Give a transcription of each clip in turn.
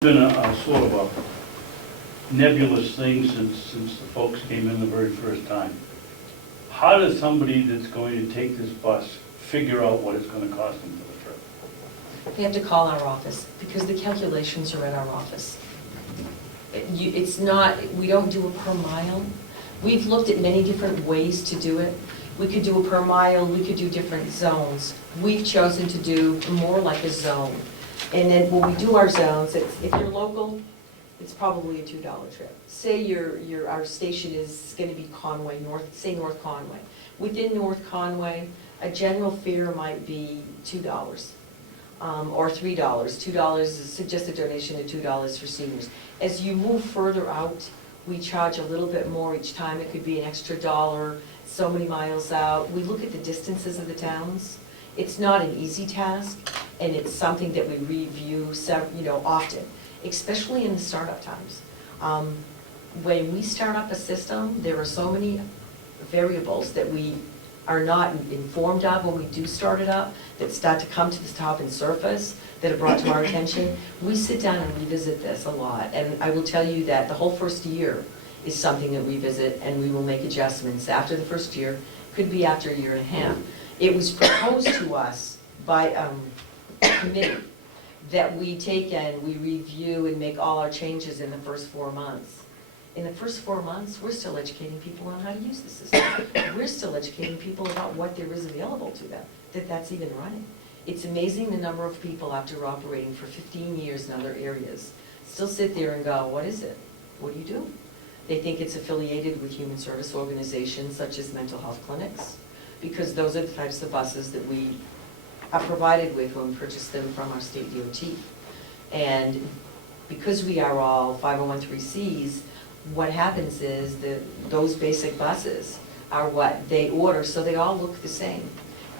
Been a sort of a nebulous thing since the folks came in the very first time. How does somebody that's going to take this bus figure out what it's going to cost them for the trip? They have to call our office, because the calculations are at our office. It's not, we don't do a per mile. We've looked at many different ways to do it. We could do a per mile, we could do different zones. We've chosen to do more like a zone. And then when we do our zones, if you're local, it's probably a $2 trip. Say our station is going to be Conway, say North Conway. Within North Conway, a general fare might be $2 or $3. $2 is a suggested donation of $2 for seniors. As you move further out, we charge a little bit more each time. It could be an extra $1, so many miles out. We look at the distances of the towns. It's not an easy task, and it's something that we review often, especially in the startup times. When we start up a system, there are so many variables that we are not informed of when we do start it up, that start to come to the top and surface, that are brought to our attention. We sit down and revisit this a lot, and I will tell you that the whole first year is something that we visit, and we will make adjustments after the first year, could be after a year and a half. It was proposed to us by a committee that we take and we review and make all our changes in the first 4 months. In the first 4 months, we're still educating people on how to use the system. We're still educating people about what there is available to them, that's even running. It's amazing the number of people after operating for 15 years in other areas still sit there and go, what is it? What do you do? They think it's affiliated with human service organizations such as mental health clinics, because those are the types of buses that we are provided with when we purchase them from our state DOT. And because we are all 501(c)(3)s, what happens is that those basic buses are what they order, so they all look the same.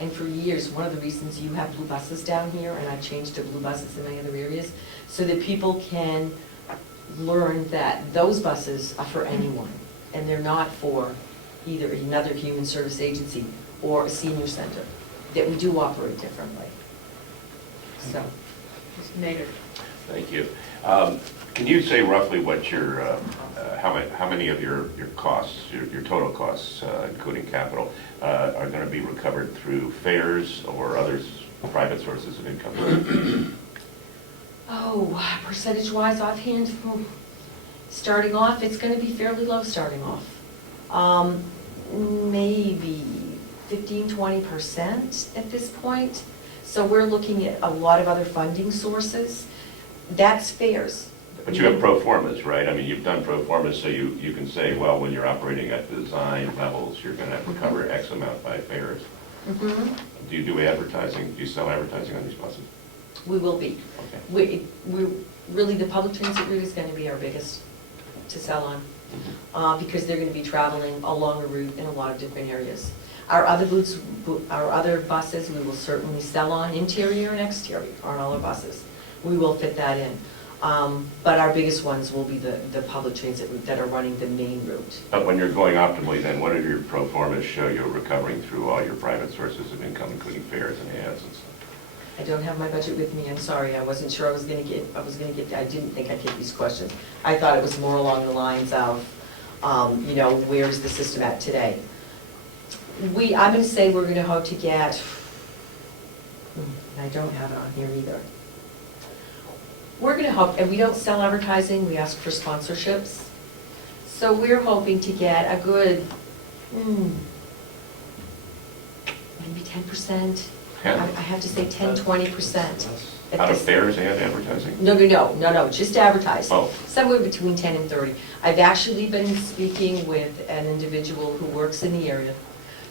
And for years, one of the reasons you have blue buses down here, and I've changed to blue buses in many other areas, so that people can learn that those buses are for anyone, and they're not for either another human service agency or a senior center, that we do operate differently. So, Mr. Mayor. Thank you. Can you say roughly what your, how many of your costs, your total costs, including capital, are going to be recovered through fares or other private sources of income? Oh, percentage-wise, offhand, starting off, it's going to be fairly low starting off. Maybe 15–20% at this point. So we're looking at a lot of other funding sources. That's fares. But you have pro formas, right? I mean, you've done pro formas, so you can say, well, when you're operating at the design levels, you're going to recover X amount by fares. Mm-hmm. Do you do advertising? Do you sell advertising on these buses? We will be. Okay. We really, the public transit route is going to be our biggest to sell on, because they're going to be traveling along a route in a lot of different areas. Our other buses, we will certainly sell on, interior and exterior on all our buses. We will fit that in. But our biggest ones will be the public transit route that are running the main route. But when you're going optimally, then what do your pro formas show you're recovering through all your private sources of income, including fares and ads and stuff? I don't have my budget with me, I'm sorry, I wasn't sure I didn't think I'd get these questions. I thought it was more along the lines of, where's the system at today? I'm going to say we're going to hope to get, I don't have it on here either. We're going to hope, and we don't sell advertising, we ask for sponsorships. So we're hoping to get a good, maybe 10%. I have to say 10–20%. Out of fares and advertising? No, just advertising. Oh. Somewhere between 10 and 30. I've actually been speaking with an individual who works in the area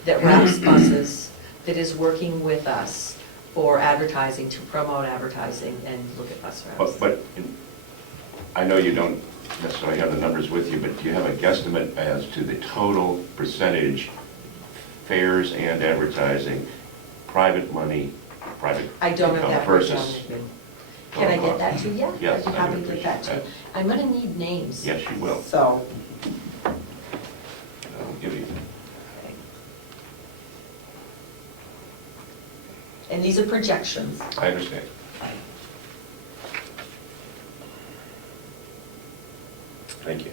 that wraps buses, that is working with us for advertising, to promote advertising and look at bus routes. But I know you don't necessarily have the numbers with you, but do you have a guesstimate as to the total percentage fares and advertising, private money, private I don't have income that breakdown versus? with me. Can I get that to you? Yes, I'd be I happy would to get that to you. appreciate I'm going to need names. Yes, you will. So. I'll give you. And these are projections. I understand. Thank you.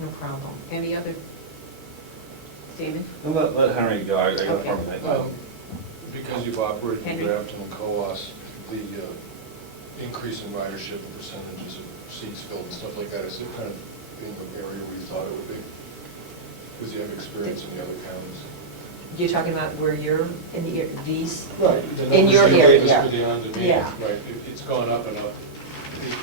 No problem. Any other? Damon? Let Henry go, I got Okay. more of it. Because you've operated in Henry? Grafton and Coas, the increase in ridership and percentages of seats filled and stuff like that, is it kind of in the area where you thought it would be? Because you have experience in the other counties. You're talking about where you're in these? Right. In your area. For the on-demand, Yeah. right, it's gone up and up.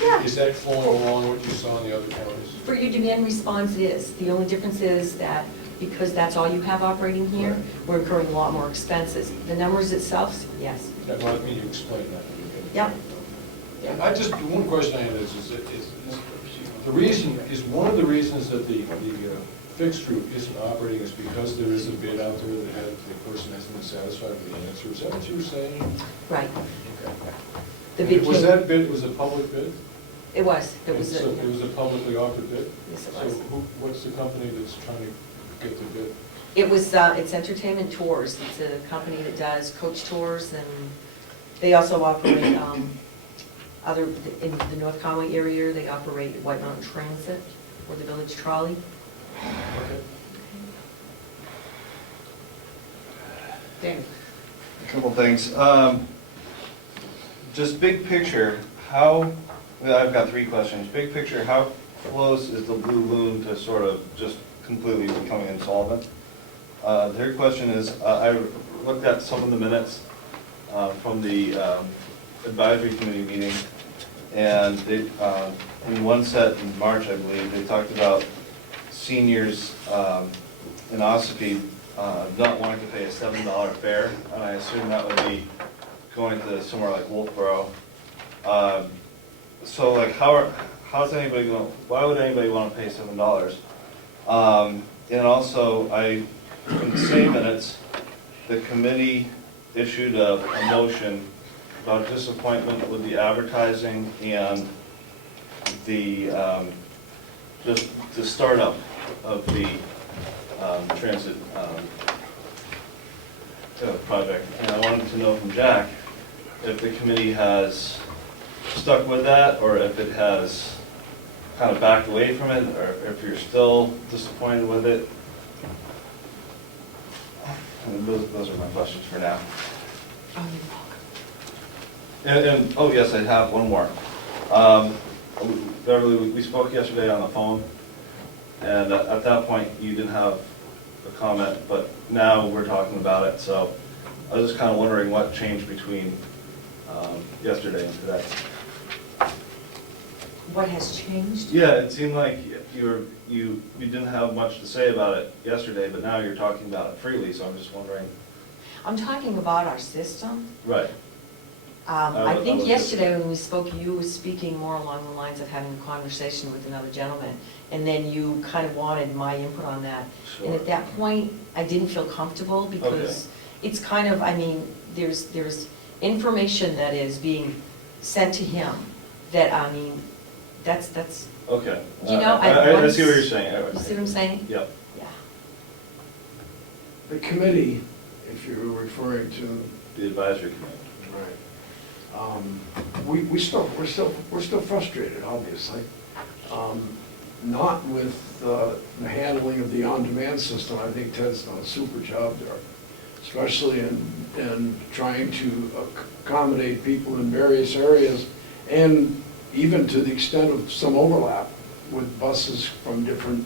Yeah. Is that flowing along what you saw in the other counties? For your demand response, it is. The only difference is that because that's all you have operating here, Right. we're incurring a lot more expenses. The numbers itself, yes. Yeah, well, I mean, you explained that. Yep. I just, one question I have is the reason, is one of the reasons that the fixed route isn't operating is because there is a bid out there that the person hasn't been satisfied with the answer? Is that what you were saying? Right. Okay. The bid Was came- that bid, was it a public bid? It was. It was. So it was a publicly offered bid? Yes, it So was. what's the company that's trying to get the bid? It was, it's Entertainment Tours. It's a company that does coach tours, and they also operate other, in the North Conway area, they operate White Mountain Transit or the Village Trolley. Okay. Damon? A couple things. Just big picture, well, I've got 3 questions. Big picture, how close is the Blue Loon to sort of just completely becoming insolvent? The third question is, I looked at some of the minutes from the advisory committee meeting, and they, in one set in March, I believe, they talked about seniors in Ossipee not wanting to pay a $7 fare, and I assume that would be going to somewhere like Wolfboro. So like, how's anybody going, why would anybody want to pay $7? And also, in the same minutes, the committee issued a motion about disappointment with the advertising and the, just the startup of the transit project. And I wanted to know from Jack if the committee has stuck with that, or if it has kind of backed away from it, or if you're still disappointed with it. And those are my questions for now. Oh, you're welcome. And oh yes, I have one more. Beverly, we spoke yesterday on the phone, and at that point you didn't have a comment, but now we're talking about it, so I was just kind of wondering what changed between yesterday and today. What has changed? Yeah, it seemed like you didn't have much to say about it yesterday, but now you're talking about it freely, so I'm just wondering. I'm talking about our system. Right. I think was- yesterday when we spoke, you were speaking more along the lines of having a conversation with another gentleman, and then you kind of wanted my input on that. And Sure. at that point, I didn't feel comfortable because it's kind of, I mean, there's information that is being sent to him that, I mean, that's, Okay. You know, I see what you're saying. you see what I'm saying? Yep. Yeah. The committee, if you're referring to, The advisory committee. right, we're still frustrated, obviously. Not with the handling of the on-demand system. I think Ted's done a super job there, especially in trying to accommodate people in various areas, and even to the extent of some overlap with buses from different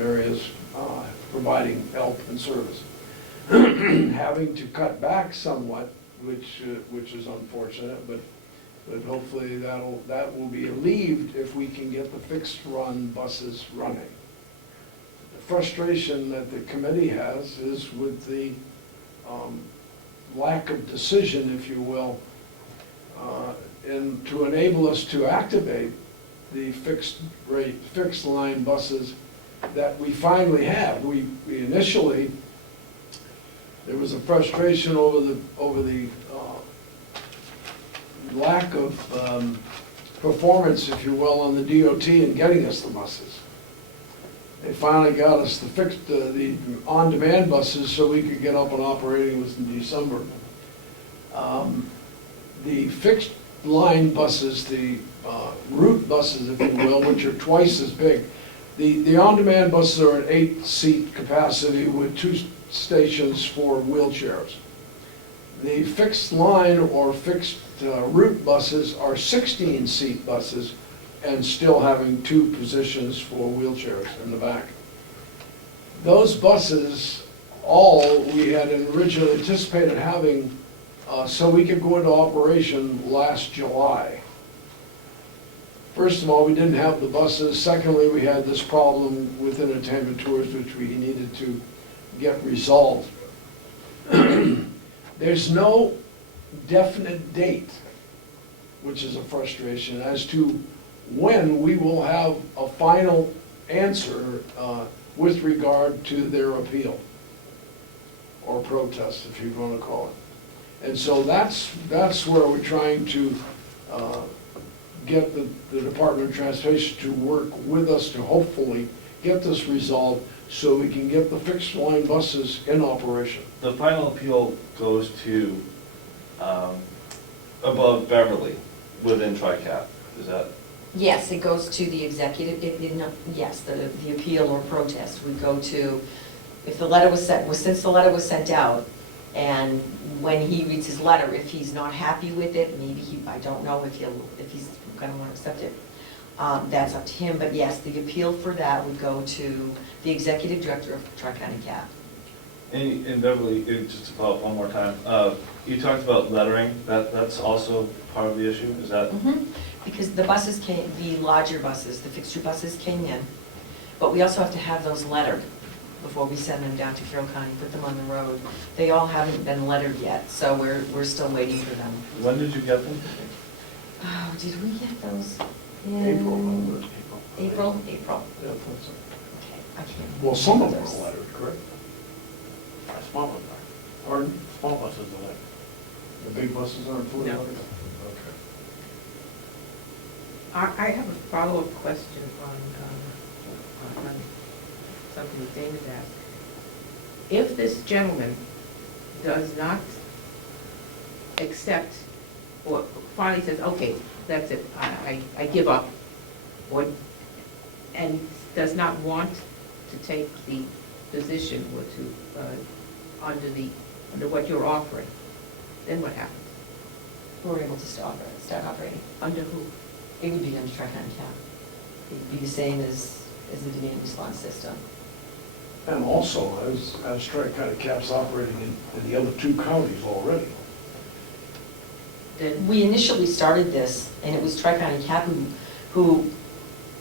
areas providing help and service. Having to cut back somewhat, which is unfortunate, but hopefully that will be relieved if we can get the fixed run buses running. The frustration that the committee has is with the lack of decision, if you will, and to enable us to activate the fixed line buses that we finally have. We initially, there was a frustration over the lack of performance, if you will, on the DOT in getting us the buses. They finally got us the on-demand buses so we could get up and operating. It was in December. The fixed line buses, the route buses, if you will, which are twice as big. The on-demand buses are an 8-seat capacity with 2 stations for wheelchairs. The fixed line or fixed route buses are 16-seat buses and still having 2 positions for wheelchairs in the back. Those buses, all we had originally anticipated having, so we could go into operation last July. First of all, we didn't have the buses. Secondly, we had this problem with entertainment tours, which we needed to get resolved. There's no definite date, which is a frustration, as to when we will have a final answer with regard to their appeal, or protest, if you want to call it. And so that's where we're trying to get the Department of Transportation to work with us to hopefully get this resolved so we can get the fixed line buses in operation. The final appeal goes to above Beverly, within TRICAP, is that? Yes, it goes to the executive, yes, the appeal or protest would go to, if the letter was sent, since the letter was sent out, and when he reads his letter, if he's not happy with it, maybe I don't know if he's gonna wanna accept it, that's up to him, but yes, the appeal for that would go to the executive director of Tri-County CAP. In Beverly, just to follow up one more time, you talked about lettering, that's also part of the issue, is that? Because the buses came, the larger buses, the fixture buses came in, but we also have to have those lettered before we send them down to Carroll County, put them on the road. They all haven't been lettered yet, so we're still waiting for them. When did you get them? Oh, did we get those April. in? April? Yeah, that's it. Okay, I can't. Well, some of them remember are those. lettered, correct? Small ones are. Pardon? Small buses are like. The big buses aren't fully No. lettered? Okay. I have a follow-up question on something David asked. If this gentleman does not accept, or finally says, okay, that's it, I give up, and does not want to take the position or to, under what you're offering, then what happens? We're able to start operating. Under who? It would be under Tri-County CAP. It'd be the same as the demand response system. And also, as Tri-County CAP's operating in the other 2 counties already. Then, We initially started this, and it was Tri-County CAP who,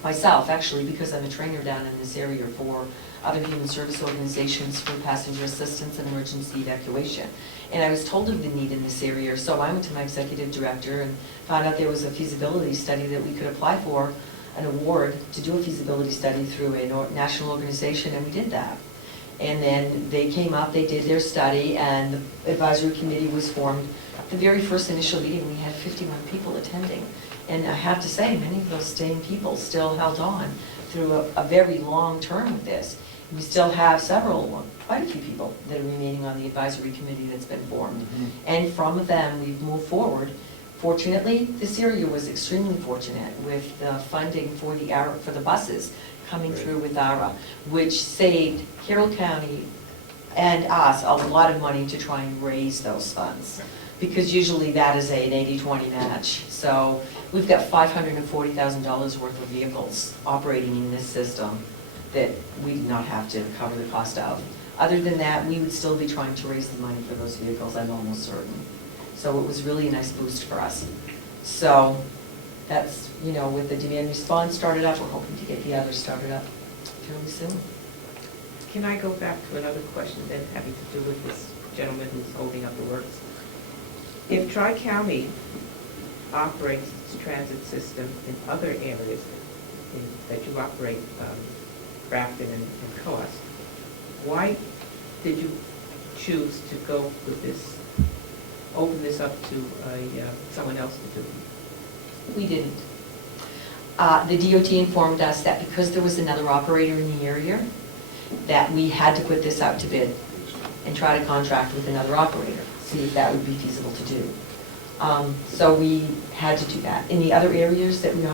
myself, actually, because I'm a trainer down in this area for other human service organizations for passenger assistance and emergency evacuation. And I was told of the need in this area, so I went to my executive director and found out there was a feasibility study that we could apply for, an award to do a feasibility study through a national organization, and we did that. And then they came up, they did their study, and the advisory committee was formed. The very first initial meeting, we had 51 people attending. And I have to say, many of those same people still held on through a very long term of this. We still have quite a few people that are remaining on the advisory committee that's been formed. And from them, we've moved forward. Fortunately, this area was extremely fortunate with the funding for the buses coming through with ARA, which saved Carroll County and us a lot of money to try and raise those funds. Because usually that is an 80-20 match. So we've got $540,000 worth of vehicles operating in this system that we did not have to cover the cost of. Other than that, we would still be trying to raise the money for those vehicles, I'm almost certain. So it was really a nice boost for us. So that's, with the demand response started up, we're hoping to get the others started up fairly soon. can I go back to another question then having to do with this gentleman who's holding up the works? If Tri-County operates its transit system in other areas that you operate, Grafton and Coast, why did you choose to go with this, open this up to someone else to do? We didn't. The DOT informed us that because there was another operator in the area, that we had to put this out to bid and try to contract with another operator, see if that would be feasible to do. So we had to do that. In the other areas that we